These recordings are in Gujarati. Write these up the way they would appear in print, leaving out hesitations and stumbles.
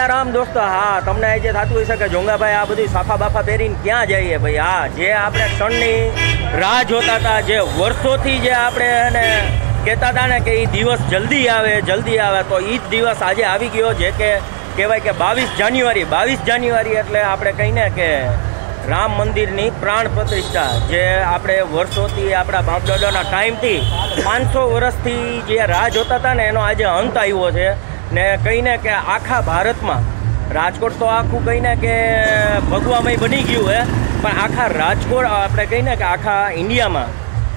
સિયારામ દોસ્તો। हाँ તમને आज થતું હશે કે જોંગાભાઈ આ બધી સાફા બાફા પહેરીને ક્યાં જઈએ ભાઈ। हाँ જે આપણે ક્ષણની રાહ જોતા હતા, જે વર્ષોથી જે આપણે એને કહેતા હતા ને કે એ દિવસ જલ્દી આવે તો એ જ દિવસ આજે આવી ગયો। જે કે કહેવાય કે 22 જાન્યુઆરી એટલે આપણે કહીને કે રામ મંદિરની પ્રાણ પ્રતિષ્ઠા, જે આપણે વર્ષોથી આપણા બાપ દાદાના ટાઈમથી 500 વર્ષથી જે રાહ જોતા હતા ને એનો આજે અંત આવ્યો છે। ને કહીને કે આખા ભારતમાં, રાજકોટ તો આખું કહીને કે ભગવામય બની ગયું છે, પણ આખા રાજકોટ આપણે કહીને કે આખા ઇન્ડિયામાં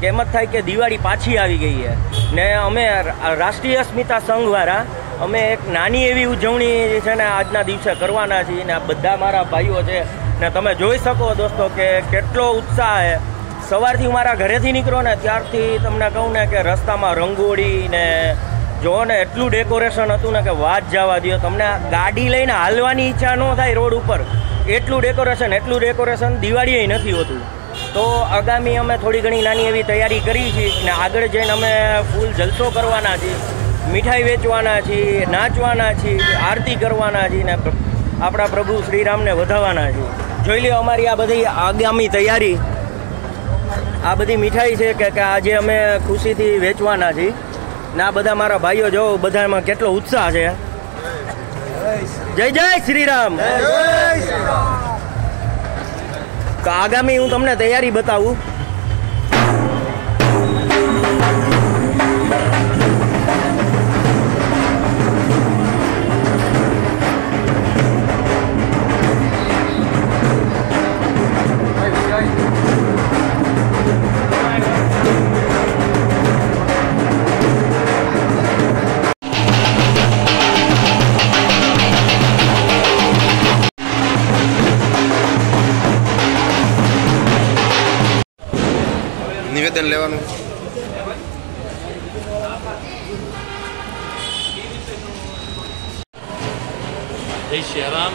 એમ જ થાય કે દિવાળી પાછી આવી ગઈ છે। ને અમે રાષ્ટ્રીય અસ્મિતા સંઘવાળા અમે એક નાની એવી ઉજવણી છે ને આજના દિવસે કરવાના છીએ। ને આ બધા મારા ભાઈઓ છે ને તમે જોઈ શકો દોસ્તો કે કેટલો ઉત્સાહ છે। સવારથી મારા ઘરેથી નીકળો ને ત્યારથી તમને કહું ને કે રસ્તામાં રંગોળી ને જો ને એટલું ડેકોરેશન હતું ને કે વાત જવા દો। તમને ગાડી લઈને હાલવાની ઈચ્છા ન થાય રોડ ઉપર, એટલું ડેકોરેશન દિવાળીએ નથી હોતું। તો આગામી અમે થોડી ઘણી નાની એવી તૈયારી કરી છે ને આગળ જઈને અમે ફૂલ જલસો કરવાના છીએ, મીઠાઈ વેચવાના છીએ, નાચવાના છીએ, આરતી કરવાના છીએ ને આપણા પ્રભુ શ્રીરામને વધાવવાના છીએ। જોઈ લો અમારી આ બધી આગામી તૈયારી। આ બધી મીઠાઈ છે કે આજે અમે ખુશીથી વેચવાના છીએ ને આ બધા મારા ભાઈઓ જો બધામાં કેટલો ઉત્સાહ છે। જય જય શ્રીરામ। તો આગામી હું તમને તૈયારી બતાવું। નિવેદન લેવાનું। જય સિયારામ।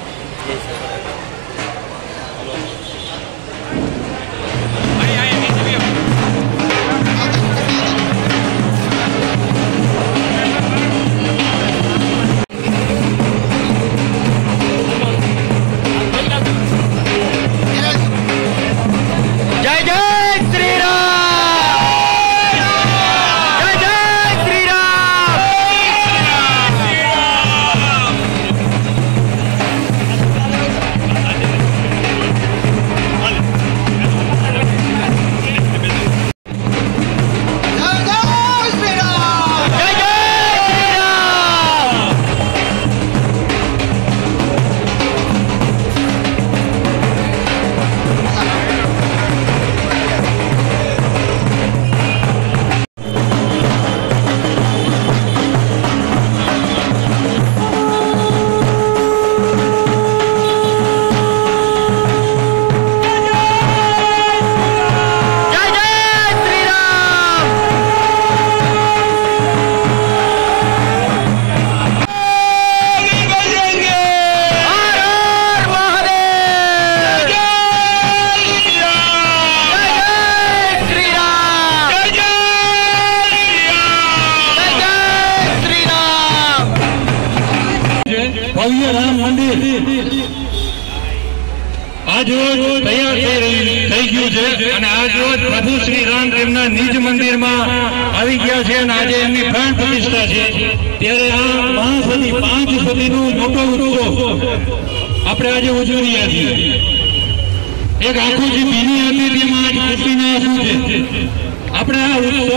ભવ્ય રામ મંદિર આજ રોજ તૈયાર થઈ ગયું છે અને આજ રોજ પ્રભુ શ્રી રામ તેમના નિજ મંદિરમાં આવી ગયા છે અને આજે એમની પ્રાણ પ્રતિષ્ઠા છે। ત્યારે આ મહાસતી 5 સદીનો મોટો ઉત્સવ આપણે આજે ઉજવી રહ્યા છીએ। એક આખું જે ભીની હતી તેમાં આજ ખુશીના આંસુ છે। આપણે આ ઉત્સવ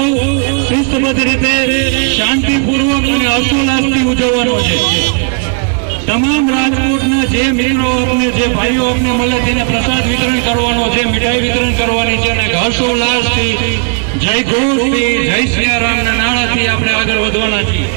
શિસ્તબદ્ધ રીતે શાંતિપૂર્વક અને હર્ષોલ્લાસથી ઉજવવાનો છે। તમામ રાજકોટના જે મિત્રો આપને જે ભાઈઓ આપને મળે તેને પ્રસાદ વિતરણ કરવાનો છે, મીઠાઈ વિતરણ કરવાની છે અને હર્ષોલ્લાસથી જય ઘોષથી જય સિયારામના નાણાથી આપણે આગળ વધવાના છીએ।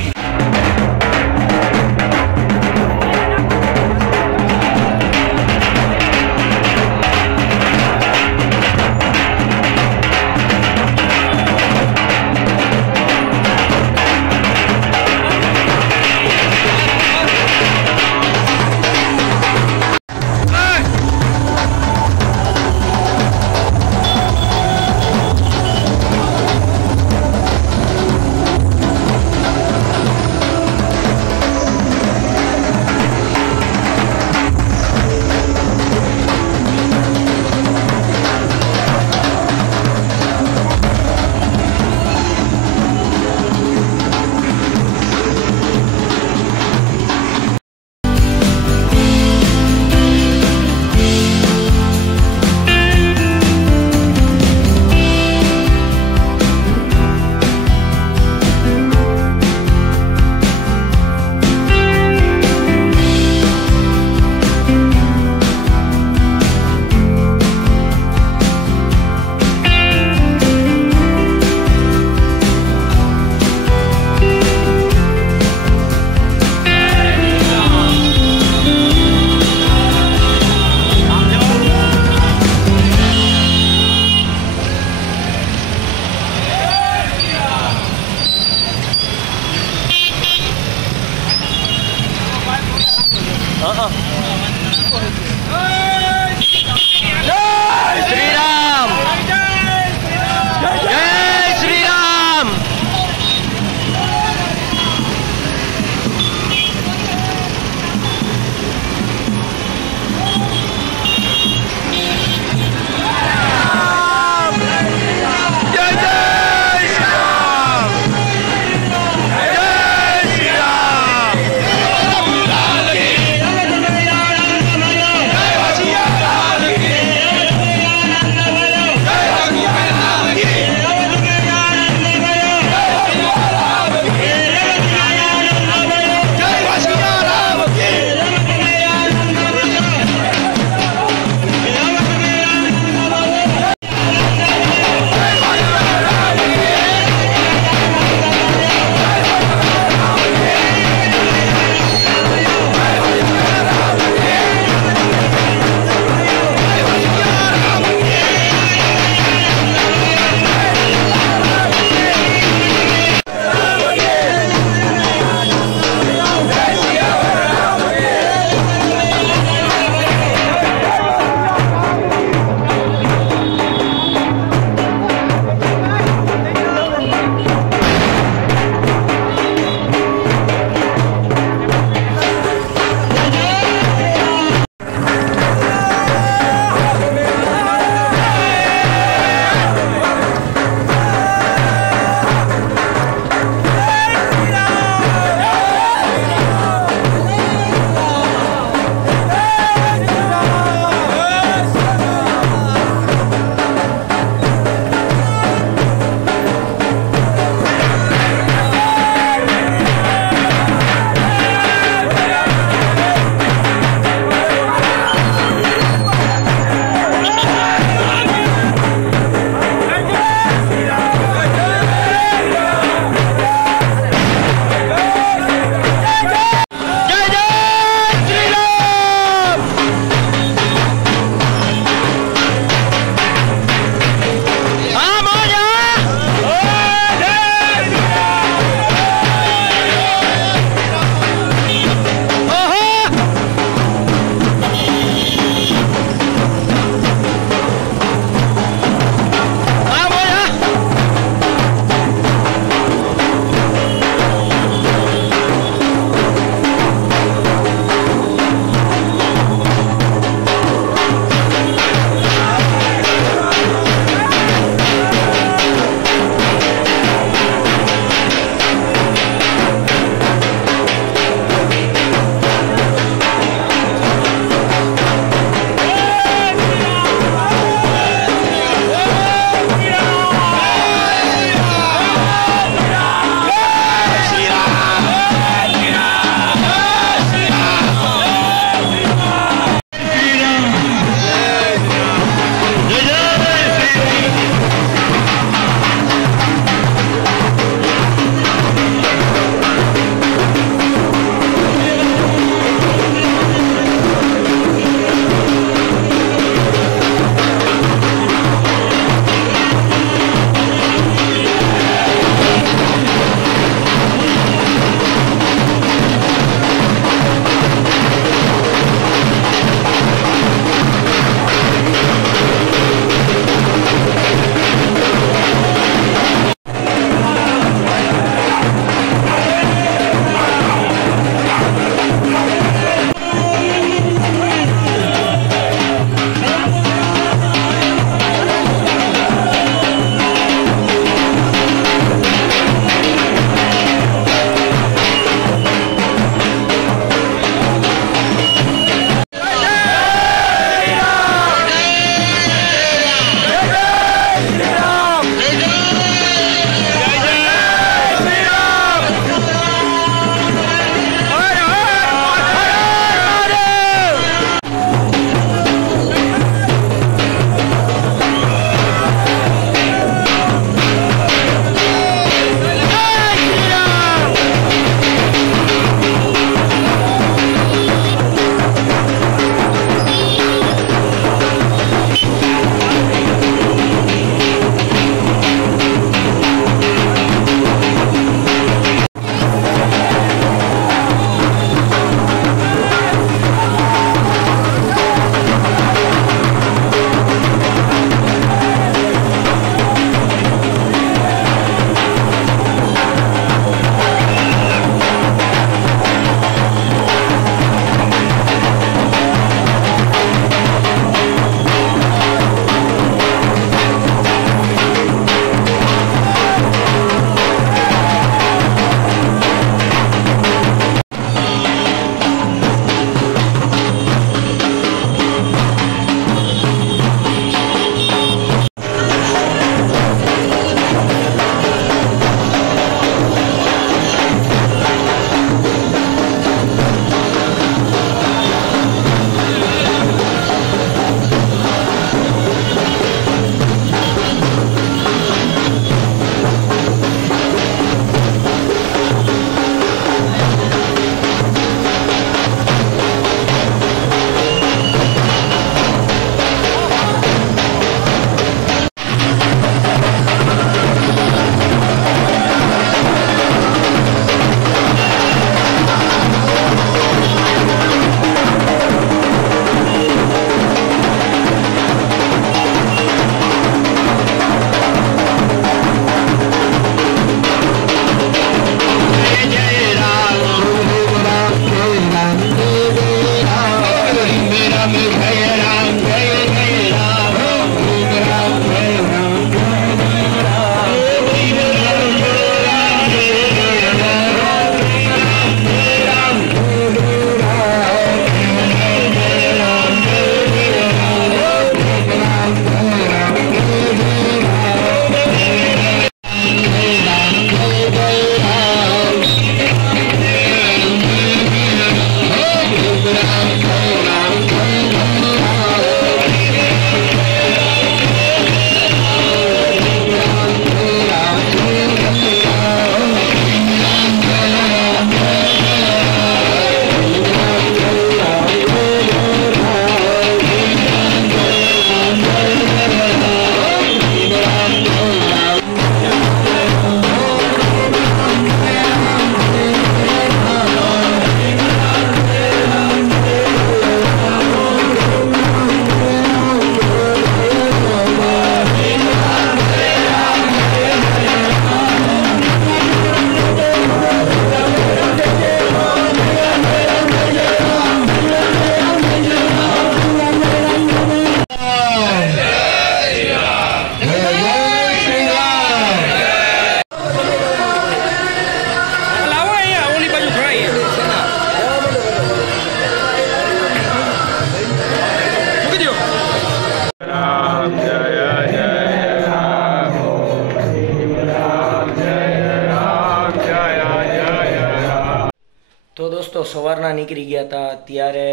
સવારના નીકળી ગયા હતા, ત્યારે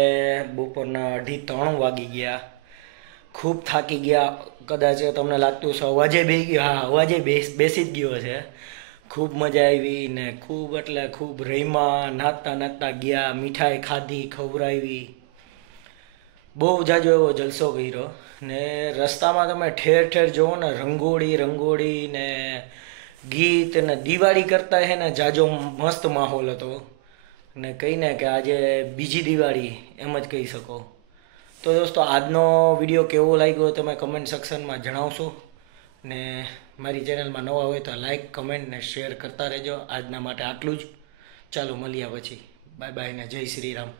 બપોરના 2:30 વાગી ગયા. ખૂબ થાકી ગયા. કદાચ તમને લાગતું છે અવાજે બેસી ગયો. હા, અવાજે બેસી જ ગયો છે. ખૂબ મજા આવી ને ખૂબ એટલે ખૂબ રહીમાં, નાચતા નાચતા ગયા, મીઠાઈ ખાધી, ખવડાવી, બહુ જાજો એવો જલસો કર્યો. ને રસ્તામાં તમે ઠેર ઠેર જુઓ ને રંગોળી ને ગીત ને દિવાળી કરતા હે ને જાજો મસ્ત માહોલ હતો. ને કહીને કે આજે બીજી દિવાળી એમ જ કહી શકો. તો દોસ્તો, આજનો વિડીયો કેવો લાગ્યો તમે કમેન્ટ સેક્શનમાં જણાવશો. ને મારી ચેનલમાં નવા હોય તો લાઈક, કમેન્ટ ને શેર કરતા રહેજો. આજના માટે આટલું જ. ચાલો મળ્યા પછી. બાય બાય ને જય શ્રી રામ.